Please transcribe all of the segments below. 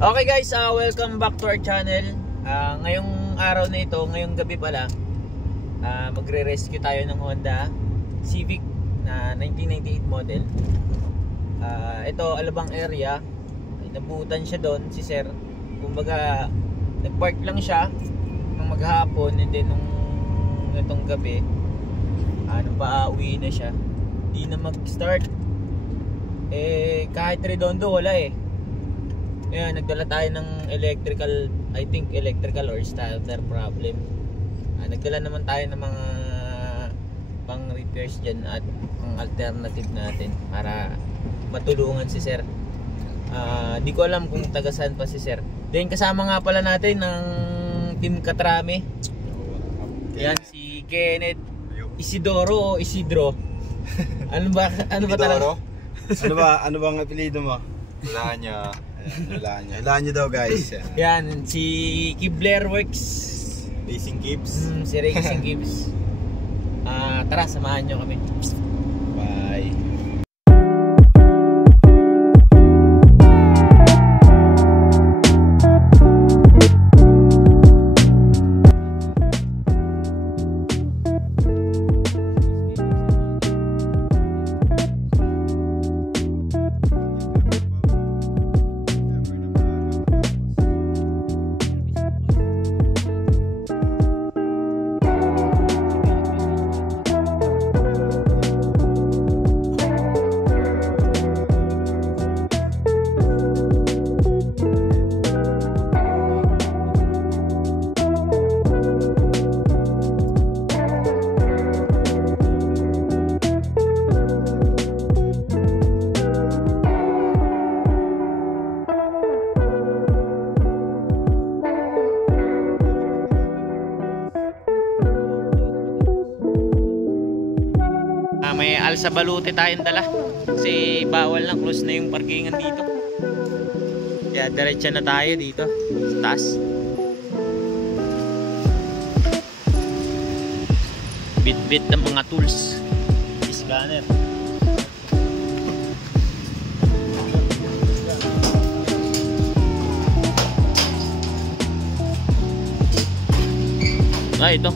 Okay guys, welcome back to our channel. Ngayong araw na ito, ngayong gabi pala, magre-rescue tayo ng Honda Civic na 1998 model. Ito, Alabang area. Nabutan siya doon si Sir. Kumbaga, nag-park lang siya nung maghapon, and then nung itong gabi, uwi na siya. Di na mag-start. Kahit redondo, wala eh. Ayan, nagdala tayo ng electrical, I think electrical or starter problem. Nagdala naman tayo ng mga pang repairs dyan at ang alternative natin para matulungan si Sir. Di ko alam kung taga saan pa si Sir. Then kasama nga pala natin ng Team Katrame. Yan si Kenneth Isidoro o Isidro. Ano ba talaga? Ano bang apelyido mo? Wala niya daw guys. Yan si Kibler Works. Racing Gibbs. Si Racing Gibbs. Tara, samahan nyo kami. Bye. May alsa balute tayong dala kasi bawal na, close na yung parkingan dito. Kaya diretso na tayo dito sa taas. Bit-bit ng mga tools. Scanner. Ito.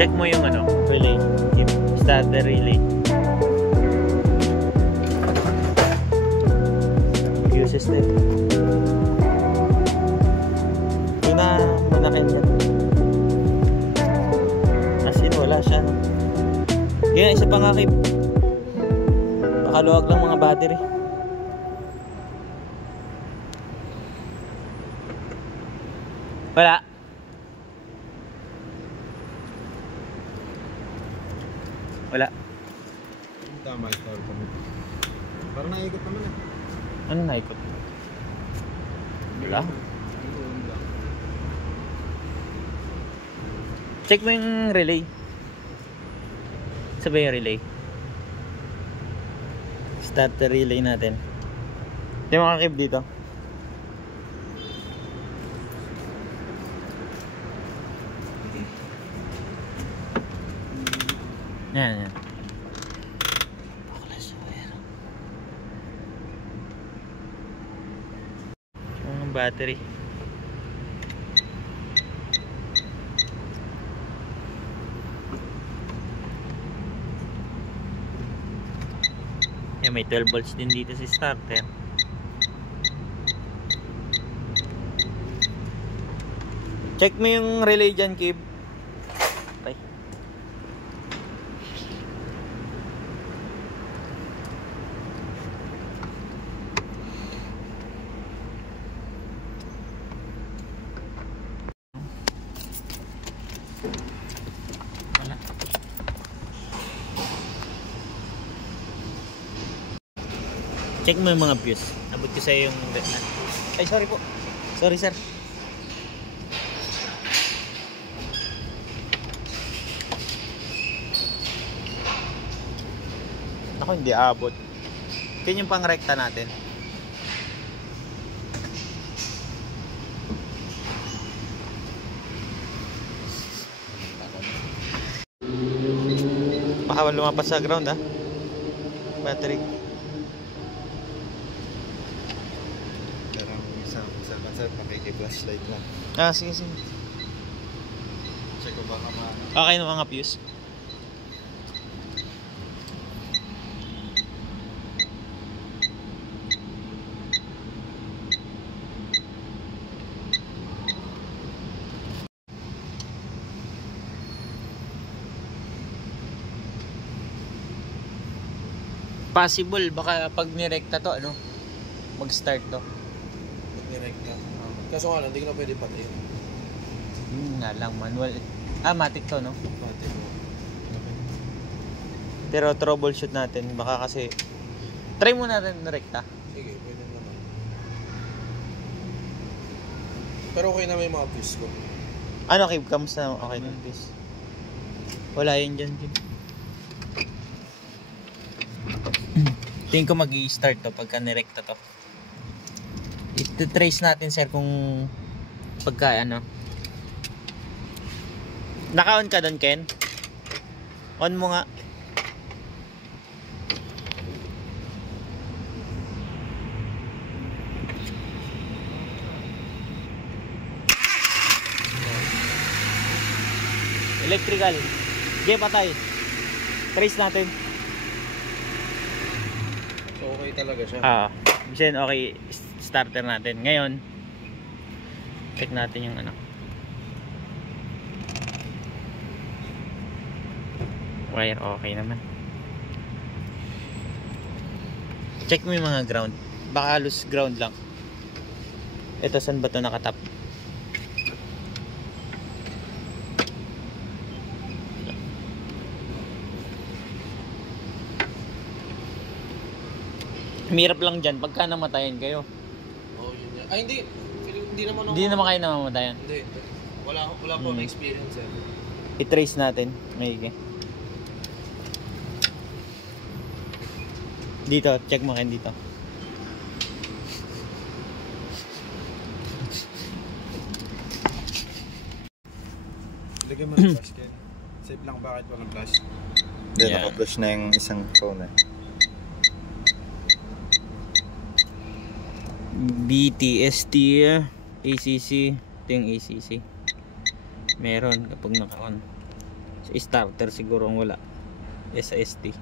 Check mo yung relay, starter relay. Uses na ito. Hindi na manakin yan. As in, wala siya. Kaya isa pa nga kay pakaluwag lang mga battery. Wala. Wala. Tama ito. Parang naikot naman eh. Ano naikot? Wala. Check mo yung relay. Sabi yung relay. Starter relay natin. Hindi mo kakib dito. Yan. Ang battery. Yan, may 12 volts din dito sa starter. Check mo yung relay dyan, Kib. Okay. Check mo yung mga views. Abot ko sa'yo yung... Ay, sorry po. Sorry, sir. Ako hindi abot. Yan yung pang rekta natin. Baka lumapas sa ground ha. Battery. Pero isang concept, makiki-flashlight lang. Ah, sige. Check ko baka Okay na mga fuse. Possible baka pag nirekta to ano mag-start to. direct na. Kaso nga lang, hindi ko na pwede pati. Nga lang manual. Matic to no. Pati mo. Pero troubleshoot natin baka kasi try mo natin rekta. Sige, pwede naman. Pero okay na may mga views ko. Ano Kib, kamusta? Okay na please. Wala yun dyan Kib. Tingin ko mag-i-start to pagka nirekta to. Ito-trace natin sir kung pagka ano. Naka-on ka doon Ken? On mo nga. Electrical. Sige patay. Trace natin. So okay talaga siya. Then okay, starter natin. Ngayon, check natin yung ano. Wire okay naman. Check mo yung mga ground. Baka loose ground lang. Ito saan ba ito nakatap? Hirap lang dyan pagka namatayan kayo. Oh, yun yan. Ay, hindi. Hindi naman ako. Hindi naman kayo namamatayan. Hindi. Wala po na experience eh. I-trace natin. Maigi. Dito, check mo kayo dito. Lagyan mo ng flash Ken. Safe lang bakit walang flash. Hindi, Yeah. naka-flash na yung isang phone eh. BTST ACC. Ito yung ACC. Meron kapag naka-on. Sa starter siguro ang wala. SST.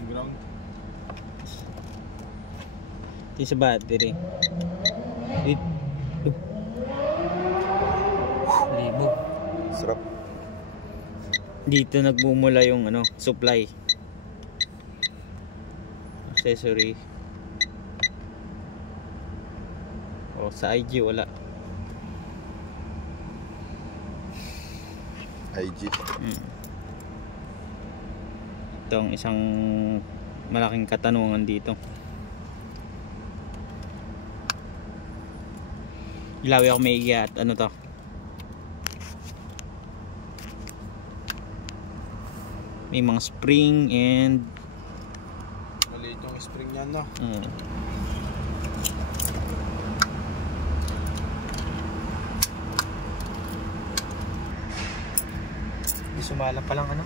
Yung ground. Ito yung sa battery. Libo. Sarap. Dito nagmumula yung ano, supply. Accessory. Sa IG wala. IG. Ito ang isang malaking katanungan dito. Ilawi ako maigi at ano to. May mga spring and Maliit yung spring yan no. May sumala pa lang ano?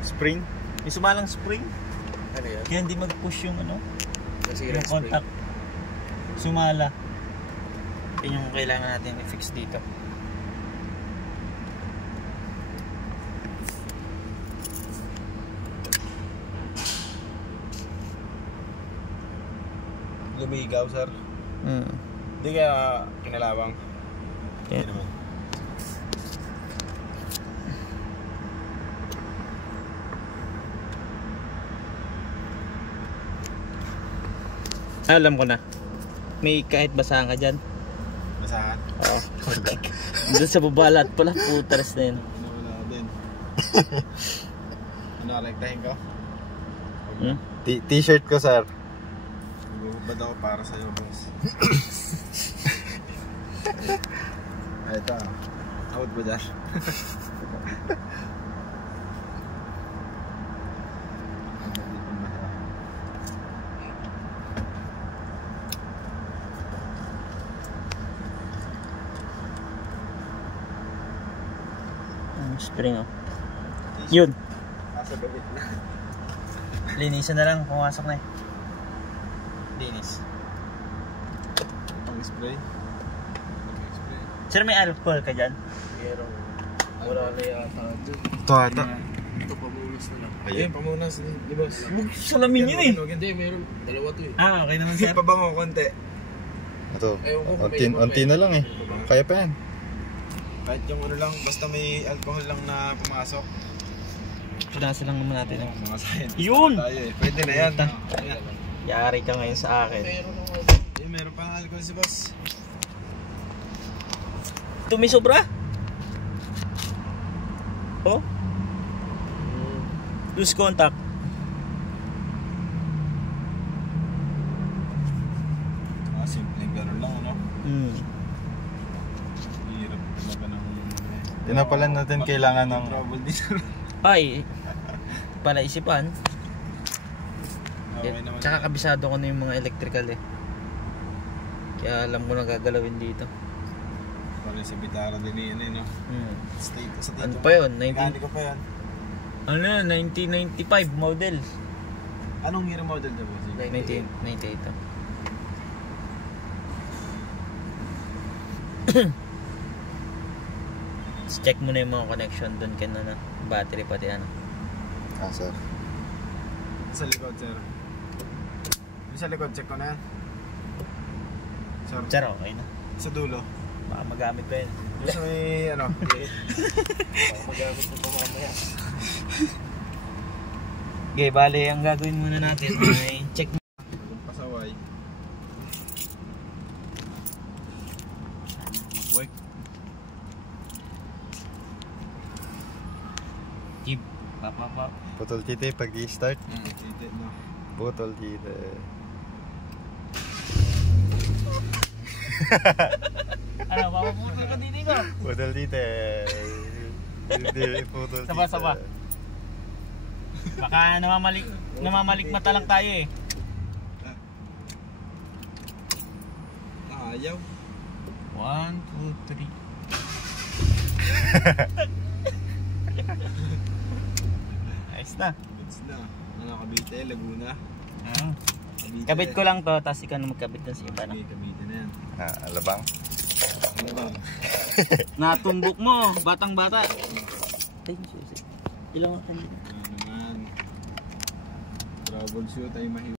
Spring? May sumalang spring? Ano yan? Kaya hindi mag-push yung ano? Nasira Yung contact. Sumala. Yan yung kailangan natin i-fix dito. Lumigaw sir. Mm. Hindi kaya kinalawang. Yeah. Hindi naman. Alam ko na. May kahit basahan ka dyan. Basahan? Oo. Doon sa babalat pala, putas na yun. Wala din. Ano, rektahin ko? Hmm? T-shirt ko, sir. Magbubad ako para sa'yo, boss. Ito. Out ba dyan? Spring oh. Yun. Nasa gabit na. Linisan na lang, pumasok na eh. Linis. Pang spray. Sir, may alcohol ka dyan? Meron. Wala na yata dun. Ito ata. Ito, pamunas na lang. Ayun, pamunas, di boss. Salamin yun eh. Hindi, meron. Dalawa to eh. Ah, okay naman sir. Pabango konti. Ito. Ewan ko kung may Unti na lang eh. Kaya pa yan. Kahit yung ano lang, basta may alcohol lang na pumasok. Punasan lang naman natin. Mga scientist Yun! tayo eh. Pwede na yan. Ayan. Yari ka ngayon sa akin. Meron ako. Ayun, meron pang alcohol si boss. Ito may sobra? Oh? Lose contact. Simpleng gano'n lang, ano? Hirap talaga ng... Tinapalan natin kailangan ng... trouble dito. Ay, pala isipan. Okay naman. Tsaka kabisado ko na yung mga electrical eh. Kaya alam ko na gagalawin dito. Parang sa bitara din yun eh, no? Stay sa dito. Ano pa yun? Mekaniko pa yan. Ano yun? 1995 model. Anong year model na boss? 1998 to. Check mo na yung mga connection doon ka na battery pati ano. Ah, sir. Sa likod, sir. Yung sa likod, check ko na yan. Sir, Sir, okay na. sa dulo. Baka magamit pa yun. Yung sa may, ano, Magamit ko pa mamaya. Okay, bale, ang gagawin muna natin ay check mo. pasaway. Work. Keep. Pap. Putol tite pag i-start. Titit, no? Putol tite. Ano, papaputol ka dito ko? Putol tite. Hindi, putol tite. Saba. Baka namamalikmata lang tayo eh. Ayaw. 1, 2, 3. Ayos na. Goods na. Ano, Cavite, Laguna. Cavite. Kabit ko lang to, tapos ikaw na magkabit dun sa iba na. Okay, Cavite na yan. Ah, alabang. Ano ba? Natumbok mo, batang bata. Ay, susi. Ilang ang Ano naman. Troubleshoot ay